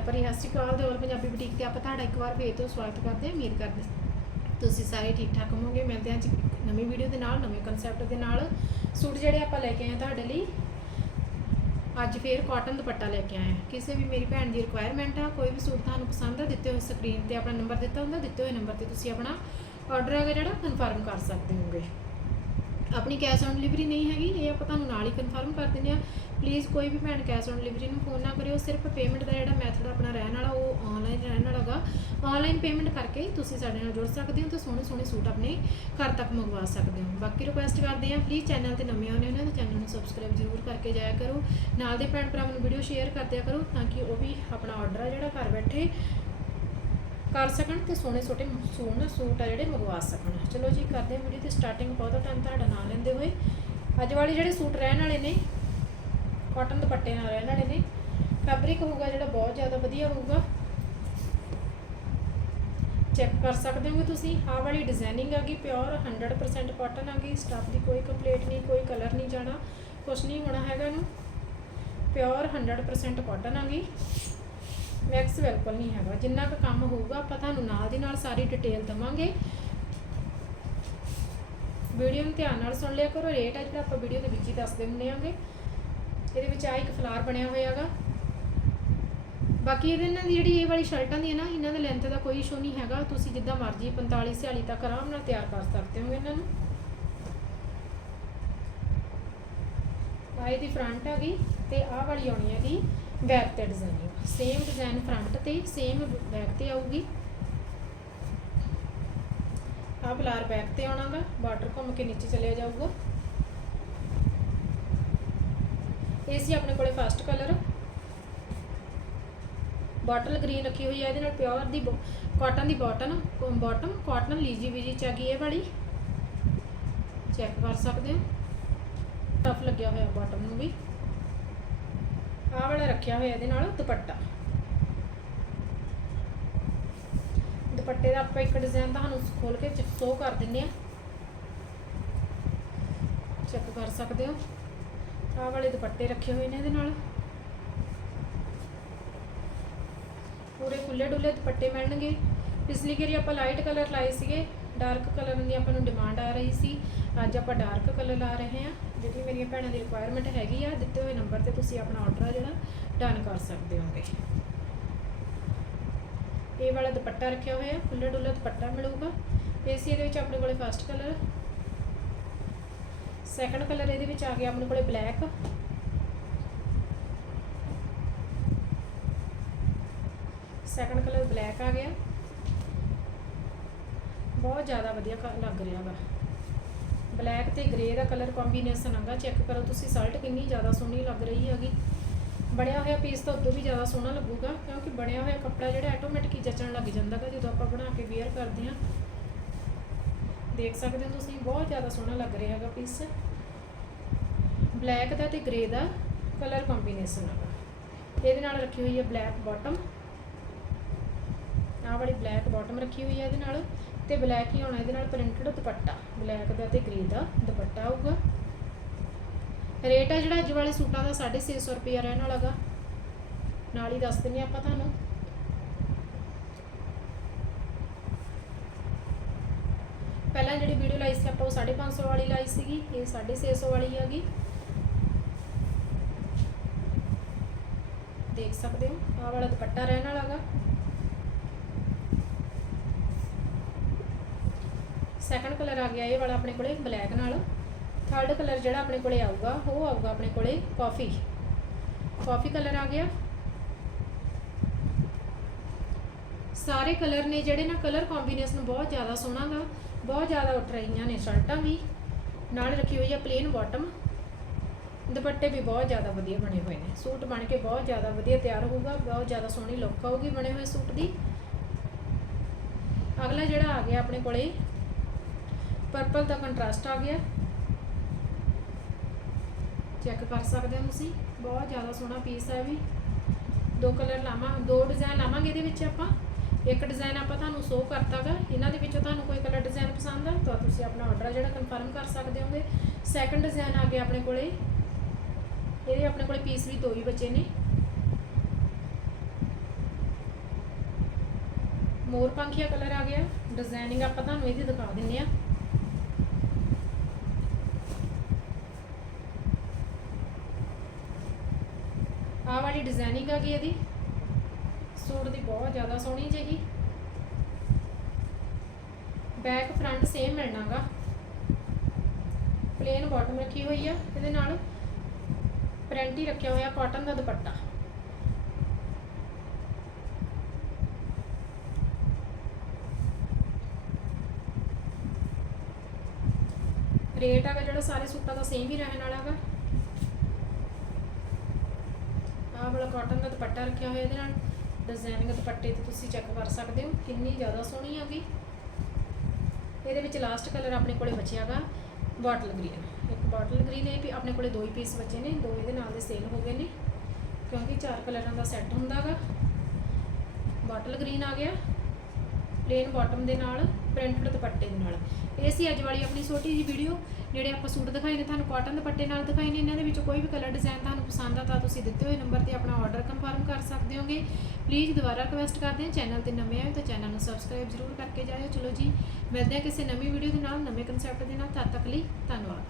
ਪਿਆਰ ਭਰੀ ਸਤਿ ਸ਼੍ਰੀ ਅਕਾਲ ਦੋਲ ਪੰਜਾਬੀ ਬੁਟੀਕ ਤੇ ਆਪਾਂ ਤੁਹਾਡਾ ਇੱਕ ਵਾਰ ਫੇਰ ਤੋਂ ਸਵਾਗਤ ਕਰਦੇ ਹਾਂ। ਉਮੀਦ ਕਰਦੇ ਤੁਸੀਂ ਸਾਰੇ ਠੀਕ ਠਾਕ ਹੋਵੋਗੇ। ਮਿਲਦੇ ਹਾਂ ਅੱਜ ਨਵੀਂ ਵੀਡੀਓ ਦੇ ਨਾਲ, ਨਵੇਂ ਕਨਸੈਪਟ ਦੇ ਨਾਲ। ਸੂਟ ਜਿਹੜੇ ਆਪਾਂ ਲੈ ਕੇ ਆਏ ਤੁਹਾਡੇ ਲਈ, ਅੱਜ ਫੇਰ ਕਾਟਨ ਦੁਪੱਟਾ ਲੈ ਕੇ ਆਏ ਹਾਂ। ਕਿਸੇ ਵੀ ਮੇਰੀ ਭੈਣ ਦੀ ਰਿਕੁਆਇਰਮੈਂਟ ਆ, ਕੋਈ ਵੀ ਸੂਟ ਤੁਹਾਨੂੰ ਪਸੰਦ ਆ, ਦਿੱਤੇ ਹੋਏ ਸਕਰੀਨ ਤੇ ਆਪਣਾ ਨੰਬਰ ਦਿੱਤਾ ਹੁੰਦਾ, ਦਿੱਤੇ ਹੋਏ ਨੰਬਰ ਤੇ ਤੁਸੀਂ ਆਪਣਾ ਆਰਡਰ ਹੈਗਾ ਜਿਹੜਾ ਕਨਫਰਮ ਕਰ ਸਕਦੇ ਹੋਗੇ। ਆਪਣੀ ਕੈਸ਼ ਔਨ ਡਿਲੀਵਰੀ ਨਹੀਂ ਹੈਗੀ, ਇਹ ਆਪਾਂ ਤੁਹਾਨੂੰ ਨਾਲ ਹੀ ਕਨਫਰਮ ਕਰ ਦਿੰਦੇ ਆ ਪਲੀਜ਼ ਕੋਈ ਵੀ ਭੈਣ ਕੈਸ਼ ਔਨ ਡਿਲੀਵਰੀ ਨੂੰ ਫੋਨ ਨਾ ਕਰਿਓ, ਸਿਰਫ ਪੇਮੈਂਟ ਦਾ ਜਿਹੜਾ ਮੈਥਡ ਆਪਣਾ ਰਹਿਣ ਵਾਲਾ, ਉਹ ਆਨਲਾਈਨ ਰਹਿਣ ਵਾਲਾਗਾ ਆਨਲਾਈਨ ਪੇਮੈਂਟ ਕਰਕੇ ਤੁਸੀਂ ਸਾਡੇ ਨਾਲ ਜੁੜ ਸਕਦੇ ਹੋ ਤੇ ਸੋਹਣੇ ਸੋਹਣੇ ਸੂਟ ਆਪਣੇ ਘਰ ਤੱਕ ਮੰਗਵਾ ਸਕਦੇ ਹੋ। ਬਾਕੀ ਰਿਕੁਐਸਟ ਕਰਦੇ ਆ ਪਲੀਜ਼ ਚੈਨਲ ਤੇ ਨਵੇਂ ਆਉਣੇ ਹੋ ਤਾਂ ਚੈਨਲ ਨੂੰ ਸਬਸਕ੍ਰਾਈਬ ਜ਼ਰੂਰ ਕਰਕੇ ਜਾਇਆ ਕਰੋ। ਨਾਲ ਦੇ ਭੈਣ ਭਰਾਵਾਂ ਨੂੰ ਵੀਡੀਓ ਸ਼ੇਅਰ ਕਰਦਿਆ ਕਰੋ, ਤਾਂ ਕਿ ਉਹ ਵੀ ਆਪਣਾ ਆਰਡਰ ਆ ਜਿਹੜਾ ਘਰ ਬੈਠੇ ਕਰ ਸਕਣ ਤੇ ਸੋਹਣੇ ਸੋਹਣੇ ਸੋਹਣੇ ਸੂਟ ਆ ਜਿਹੜੇ ਮੰਗਵਾ ਸਕਣ। ਚਲੋ ਜੀ, ਕਰਦੇ ਹਾਂ ਵੀਡੀਓ ਤੇ ਸਟਾਰਟਿੰਗ ਬਹੁਤ ਟਾਈਮ ਤੁਹਾਡਾ ਨਾਂ ਲੈਂਦੇ ਹੋਏ। ਅੱਜ ਵਾਲੇ ਜਿਹੜੇ ਸੂਟ ਰਹਿਣ ਵਾਲੇ ਨੇ ਕਾਟਨ ਦੁਪੱਟੇ ਨਾਲ ਰਹਿਣ ਵਾਲੇ ਨੇ ਫੈਬਰਿਕ ਹੋਊਗਾ ਜਿਹੜਾ ਬਹੁਤ ਜ਼ਿਆਦਾ ਵਧੀਆ ਹੋਊਗਾ। ਚੈੱਕ ਕਰ ਸਕਦੇ ਹੋ ਤੁਸੀਂ, ਆਹ ਵਾਲੀ ਡਿਜ਼ਾਈਨਿੰਗ ਆ ਗਈ ਪਿਓਰ 100% ਕਾਟਨ ਆ ਗਈ ਸਟਾਫ ਦੀ ਕੋਈ ਕੰਪਲੀਟ ਨਹੀਂ, ਕੋਈ ਕਲਰ ਨਹੀਂ ਜਾਣਾ ਕੁਝ ਨਹੀਂ ਹੋਣਾ ਹੈਗਾ ਇਹਨੂੰ। ਪਿਓਰ 100% ਕਾਟਨ ਆ ਗਈ। ਮੈਕਸ ਬਿਲਕੁਲ ਨਹੀਂ ਹੈਗਾ। ਜਿੰਨਾ ਕੁ ਕੰਮ ਹੋਊਗਾ, ਆਪਾਂ ਤੁਹਾਨੂੰ ਨਾਲ ਦੀ ਨਾਲ ਸਾਰੀ ਡਿਟੇਲ ਦਵਾਂਗੇ। ਵੀਡੀਓ ਨੂੰ ਧਿਆਨ ਨਾਲ ਸੁਣ ਲਿਆ ਕਰੋ। ਰੇਟ ਆ ਜਿਹੜਾ ਆਪਾਂ ਵੀਡੀਓ ਦੇ ਵਿੱਚ ਹੀ ਦੱਸ ਦਿੰਦੇ ਆਂਗੇ ਇਹਦੇ ਵਿੱਚ ਆ ਇੱਕ ਫਲਾਰ ਬਣਿਆ ਹੋਇਆ ਹੈਗਾ। ਬਾਕੀ ਇਹਦੇ ਨਾਲ ਜਿਹੜੀ ਇਹ ਵਾਲੀ ਸ਼ਰਟਾਂ ਦੀ ਹੈ ਨਾ, ਇਹਨਾਂ ਦੇ ਲੈਂਥ ਦਾ ਕੋਈ ਇਸ਼ੂ ਨਹੀਂ ਹੈਗਾ। ਤੁਸੀਂ ਜਿੱਦਾਂ ਮਰਜ਼ੀ 45 46 ਤੱਕ ਆਰਾਮ ਨਾਲ ਤਿਆਰ ਕਰ ਸਕਦੇ ਹੋ ਇਹਨਾਂ ਨੂੰ। ਆਹ ਇਹਦੀ ਫਰੰਟ ਹੈਗੀ ਤੇ ਆਹ ਵਾਲੀ ਆਉਣੀ ਹੈਗੀ। ਬੈਕ ਤੇ ਡਿਜ਼ਾਈਨਿੰਗ ਸੇਮ ਡਿਜ਼ਾਈਨ ਫਰੰਟ ਤੇ ਸੇਮ ਬੈਕ ਤੇ ਆਊਗੀ। ਆਹ ਬਲਾਰ ਬੈਕ ਤੇ ਆਉਣਾਗਾ ਬਾਰਡਰ ਘੁੰਮ ਕੇ ਨੀਚੇ ਚਲਿਆ ਜਾਊਗਾ। ਇਹ ਸੀ ਆਪਣੇ ਕੋਲੇ ਫਸਟ ਕਲਰ ਬੋਟਲ ਗ੍ਰੀਨ ਰੱਖੀ ਹੋਈ ਹੈ ਇਹਦੇ ਨਾਲ ਪਿਓਰ ਦੀ ਕਾਟਨ ਦੀ ਬਾਟਨ ਬਾਟਮ ਕਾਟਨ ਲੀਜੀ ਵੀਜੀ ਚ ਆ ਗਈ ਇਹ ਵਾਲੀ। ਚੈੱਕ ਕਰ ਸਕਦੇ ਹੋ। ਟਫ ਲੱਗਿਆ ਹੋਇਆ ਬਾਟਮ ਨੂੰ ਵੀ। ਰੱਖਿਆ ਹੋਇਆ ਇਹਦੇ ਨਾਲ ਦੁਪੱਟਾ। ਦੁਪੱਟੇ ਦਾ ਆਪਾਂ ਇੱਕ ਡਿਜ਼ਾਈਨ ਤੁਹਾਨੂੰ ਖੋਲ ਕੇ ਸ਼ੋ ਕਰ ਦਿੰਨੇ ਆ। ਚੈੱਕ ਕਰ ਸਕਦੇ ਹੋ। ਆਹ ਵਾਲੇ ਦੁਪੱਟੇ ਰੱਖੇ ਹੋਏ ਨੇ ਇਹਦੇ ਨਾਲ। ਪੂਰੇ ਖੁੱਲੇ ਡੁੱਲੇ ਦੁਪੱਟੇ ਮਿਲਣਗੇ। ਪਿਛਲੀ ਵਾਰੀ ਆਪਾਂ ਲਾਈਟ ਕਲਰ ਲਾਏ ਸੀਗੇ। ਡਾਰਕ ਕਲਰ ਦੀ ਆਪਾਂ ਨੂੰ ਡਿਮਾਂਡ ਆ ਰਹੀ ਸੀ। ਅੱਜ ਆਪਾਂ ਡਾਰਕ ਕਲਰ ਲਾ ਰਹੇ ਹਾਂ। ਜਿਹੜੀ ਮੇਰੀਆਂ ਭੈਣਾਂ ਦੀ ਰਿਕੁਆਇਰਮੈਂਟ ਹੈਗੀ ਆ, ਦਿੱਤੇ ਹੋਏ ਨੰਬਰ ਤੇ ਤੁਸੀਂ ਆਪਣਾ ਆਰਡਰ ਆ ਜਿਹੜਾ। ਡਨ ਕਰ ਸਕਦੇ ਹੋਗੇ। ਇਹ ਵਾਲਾ ਦੁਪੱਟਾ ਰੱਖਿਆ ਹੋਇਆ ਖੁੱਲੇ ਡੁੱਲੇ ਦੁਪੱਟਾ ਮਿਲੂਗਾ। ਤੇ ਸੀ ਇਹਦੇ ਵਿੱਚ ਆਪਣੇ ਕੋਲੇ ਫਸਟ ਕਲਰ ਸੈਕੰਡ ਕਲਰ ਇਹਦੇ ਵਿੱਚ ਆ ਗਿਆ ਆਪਣੇ ਕੋਲੇ ਬਲੈਕ ਸੈਕੰਡ ਕਲਰ ਬਲੈਕ ਆ ਗਿਆ। ਬਹੁਤ ਜ਼ਿਆਦਾ ਵਧੀਆ ਕ- ਲੱਗ ਰਿਹਾ ਵਾ। ਬਲੈਕ ਤੇ ਗ੍ਰੇ ਦਾ ਕਲਰ ਕੰਬੀਨੇਸ਼ਨ ਆਗਾ ਚੈੱਕ ਕਰੋ, ਤੁਸੀਂ ਸਲਟ ਕਿੰਨੀ ਜ਼ਿਆਦਾ ਸੋਹਣੀ ਲੱਗ ਰਹੀ ਹੈਗੀ। ਬਣਿਆ ਹੋਇਆ ਪੀਸ ਤਾਂ ਉਦੋਂ ਵੀ ਜ਼ਿਆਦਾ ਸੋਹਣਾ ਲੱਗੂਗਾ, ਕਿਉਂਕਿ ਬਣਿਆ ਹੋਇਆ ਕੱਪੜਾ ਜਿਹੜਾ ਆਟੋਮੈਟਿਕ ਹੀ ਜਚਣ ਲੱਗ ਜਾਂਦਾ ਗਾ, ਜਦੋਂ ਆਪਾਂ ਬਣਾ ਕੇ ਵੇਅਰ ਕਰਦੇ ਹਾਂ। ਦੇਖ ਸਕਦੇ ਹੋ ਤੁਸੀਂ, ਬਹੁਤ ਜ਼ਿਆਦਾ ਸੋਹਣਾ ਲੱਗ ਰਿਹਾ ਹੈਗਾ ਪੀਸ ਬਲੈਕ ਦਾ ਤੇ ਗ੍ਰੇ ਦਾ ਕਲਰ ਕੰਬੀਨੇਸ਼ਨ ਹੈਗਾ ਇਹਦੇ ਨਾਲ ਰੱਖੀ ਹੋਈ ਹੈ ਬਲੈਕ ਬਾਟਮ ਆਹ ਵਾਲੀ ਬਲੈਕ ਬਾਟਮ ਰੱਖੀ ਹੋਈ ਹੈ ਇਹਦੇ ਨਾਲ। ਤੇ ਬਲੈਕ ਹੀ ਹੋਣਾ ਇਹਦੇ ਨਾਲ ਪ੍ਰਿੰਟਡ ਦੁਪੱਟਾ। ਬਲੈਕ ਦਾ ਤੇ ਗ੍ਰੇ ਦਾ ਦੁਪੱਟਾ ਆਊਗਾ। ਰੇਟ ਆ ਜਿਹੜਾ ਅੱਜ ਵਾਲੇ ਸੂਟਾਂ ਦਾ 650 ਰੁਪਏ ਰਹਿਣ ਵਾਲਾ ਗਾ। ਨਾਲ ਹੀ ਦੱਸ ਦਿੰਨੇ ਆਪਾਂ ਤੁਹਾਨੂੰ। ਪਹਿਲਾਂ ਜਿਹੜੀ ਵੀਡੀਓ ਲਾਈ ਸੀ ਆਪਾਂ ਉਹ 550 ਵਾਲੀ ਲਾਈ ਸੀਗੀ, ਇਹ 650 ਵਾਲੀ ਹੈਗੀ ਦੇਖ ਸਕਦੇ ਹੋ, ਆਹ ਵਾਲਾ ਦੁਪੱਟਾ ਰਹਿਣ ਵਾਲਾ ਗਾ। ਸੈਕੰਡ ਕਲਰ ਆ ਗਿਆ ਇਹ ਵਾਲਾ ਆਪਣੇ ਕੋਲੇ ਬਲੈਕ ਨਾਲ। ਥਰਡ ਕਲਰ ਜਿਹੜਾ ਆਪਣੇ ਕੋਲੇ ਆਊਗਾ, ਉਹ ਆਊਗਾ ਆਪਣੇ ਕੋਲੇ ਕਾਫੀ ਕਾਫੀ ਕਲਰ ਆ ਗਿਆ। ਸਾਰੇ ਕਲਰ ਨੇ ਜਿਹੜੇ ਨਾ ਕਲਰ ਕੰਬੀਨੇਸ਼ਨ ਬਹੁਤ ਜ਼ਿਆਦਾ ਸੋਹਣਾ ਗਾ, ਬਹੁਤ ਜ਼ਿਆਦਾ ਉੱਠ ਰਹੀਆਂ ਨੇ ਸ਼ਰਟਾਂ ਵੀ। ਨਾਲ ਰੱਖੀ ਹੋਈ ਆ ਪਲੇਨ ਬਾਟਮ ਦੁਪੱਟੇ ਵੀ ਬਹੁਤ ਜ਼ਿਆਦਾ ਵਧੀਆ ਬਣੇ ਹੋਏ ਨੇ। ਸੂਟ ਬਣ ਕੇ ਬਹੁਤ ਜ਼ਿਆਦਾ ਵਧੀਆ ਤਿਆਰ ਹੋਊਗਾ, ਬਹੁਤ ਜ਼ਿਆਦਾ ਸੋਹਣੀ ਲੁੱਕ ਆਊਗੀ ਬਣੇ ਹੋਏ ਸੂਟ ਦੀ। ਅਗਲਾ ਜਿਹੜਾ ਆ ਗਿਆ ਆਪਣੇ ਕੋਲੇ ਪਰਪਲ ਦਾ ਕੰਟਰਾਸਟ ਆ ਗਿਆ। ਚੈੱਕ ਕਰ ਸਕਦੇ ਹੋ ਤੁਸੀਂ। ਬਹੁਤ ਜ਼ਿਆਦਾ ਸੋਹਣਾ ਪੀਸ ਹੈ ਵੀ। ਦੋ ਕਲਰ ਲਾਵਾਂ, ਦੋ ਡਿਜ਼ਾਈਨ ਲਾਵਾਂਗੇ ਇਹਦੇ ਵਿੱਚ ਆਪਾਂ। ਇੱਕ ਡਿਜ਼ਾਈਨ ਆਪਾਂ ਤੁਹਾਨੂੰ ਸ਼ੋ ਕਰਤਾਗਾ। ਇਹਨਾਂ ਦੇ ਵਿੱਚੋਂ ਤੁਹਾਨੂੰ ਕੋਈ ਕਲਰ ਡਿਜ਼ਾਈਨ ਪਸੰਦ ਆ, ਤਾਂ ਤੁਸੀਂ ਆਪਣਾ ਆਰਡਰ ਜਿਹੜਾ ਕਨਫਰਮ ਕਰ ਸਕਦੇ ਹੋਗੇ। ਸੈਕੰਡ ਡਿਜ਼ਾਈਨ ਆ ਗਿਆ ਆਪਣੇ ਕੋਲੇ। ਇਹਦੇ ਆਪਣੇ ਕੋਲੇ ਪੀਸ ਵੀ ਦੋ ਹੀ ਬਚੇ ਨੇ। ਮੋਰ ਪੰਖੀਆ ਕਲਰ ਆ ਗਿਆ। ਡਿਜ਼ਾਈਨਿੰਗ ਆਪਾਂ ਤੁਹਾਨੂੰ ਇਹਦੀ ਦਿਖਾ ਦਿੰਨੇ ਆ। ਆਹ ਵਾਲੀ ਡਿਜ਼ਾਈਨਿੰਗ ਆ ਗਈ ਇਹਦੀ। ਸੂਟ ਦੀ ਬਹੁਤ ਜ਼ਿਆਦਾ ਸੋਹਣੀ ਜਿਹੀ ਬੈਕ ਫਰੰਟ ਸੇਮ ਮਿਲਣਾਗਾ ਪਲੇਨ ਬਾਟਮ ਰੱਖੀ ਹੋਈ ਆ ਇਹਦੇ ਨਾਲ। ਪ੍ਰਿੰਟ ਹੀ ਰੱਖਿਆ ਹੋਇਆ ਕਾਟਨ ਦਾ ਦੁਪੱਟਾ। ਰੇਟ ਹੈਗਾ ਜਿਹੜਾ ਸਾਰੇ ਸੂਟਾਂ ਦਾ ਸੇਮ ਹੀ ਰਹਿਣ ਵਾਲਾ ਹੈਗਾ ਆਹ ਵਾਲਾ ਕਾਟਨ ਦਾ ਦੁਪੱਟਾ ਰੱਖਿਆ ਹੋਇਆ ਇਹਦੇ ਨਾਲ ਡਿਜ਼ਾਈਨਿੰਗ ਦੁਪੱਟੇ ਤੇ ਤੁਸੀਂ ਚੈੱਕ ਕਰ ਸਕਦੇ ਹੋ, ਕਿੰਨੀ ਜ਼ਿਆਦਾ ਸੋਹਣੀ ਹੈਗੀ ਇਹਦੇ ਵਿੱਚ ਲਾਸਟ ਕਲਰ ਆਪਣੇ ਕੋਲੇ ਬਚਿਆਗਾ ਬਾਟਲ ਗ੍ਰੀਨ ਇੱਕ ਬਾਟਲ ਗ੍ਰੀਨ ਇਹ ਵੀ ਆਪਣੇ ਕੋਲੇ ਦੋ ਹੀ ਪੀਸ ਬਚੇ ਨੇ, ਦੋ ਇਹਦੇ ਨਾਲ ਦੇ ਸੇਲ ਹੋ ਗਏ ਨੇ, ਕਿਉਂਕਿ ਚਾਰ ਕਲਰਾਂ ਦਾ ਸੈੱਟ ਹੁੰਦਾਗਾ ਬਾਟਲ ਗ੍ਰੀਨ ਆ ਗਿਆ ਪਲੇਨ ਬਾਟਮ ਦੇ ਨਾਲ ਪ੍ਰਿੰਟਡ ਦੁਪੱਟੇ ਦੇ ਨਾਲ। ਇਹ ਸੀ ਅੱਜ ਵਾਲੀ ਆਪਣੀ ਛੋਟੀ ਜੀ ਵੀਡੀਓ ਜਿਹੜੇ ਆਪਾਂ ਸੂਟ ਦਿਖਾਏ ਨੇ, ਤੁਹਾਨੂੰ ਕਾਟਨ ਦੁਪੱਟੇ ਨਾਲ ਦਿਖਾਏ ਨੇ, ਇਹਨਾਂ ਦੇ ਵਿੱਚ ਕੋਈ ਵੀ ਕਲਰ ਡਿਜ਼ਾਈਨ ਤੁਹਾਨੂੰ ਪਸੰਦ ਤਾਂ ਤੁਸੀਂ ਦਿੱਤੇ ਹੋਏ ਨੰਬਰ ਤੇ ਆਪਣਾ ਆਰਡਰ ਕਨਫਰਮ ਕਰ ਸਕਦੇ ਹੋਗੇ। ਪਲੀਜ਼ ਦੁਬਾਰਾ ਰਿਕਵੈਸਟ ਕਰਦੇ ਹਾਂ ਚੈਨਲ ਤੇ ਨਵੇਂ ਆਏ ਹੋ ਤਾਂ ਚੈਨਲ ਨੂੰ ਸਬਸਕ੍ਰਾਈਬ ਜ਼ਰੂਰ ਕਰਕੇ ਜਾਇਓ। ਚਲੋ ਜੀ, ਮਿਲਦੇ ਹਾਂ ਕਿਸੇ ਨਵੀਂ ਵੀਡੀਓ ਦੇ ਨਾਲ, ਨਵੇਂ ਕਨਸੈਪਟ ਦੇ ਨਾਲ। ਤਦ ਤੱਕ ਲਈ ਧੰਨਵਾਦ।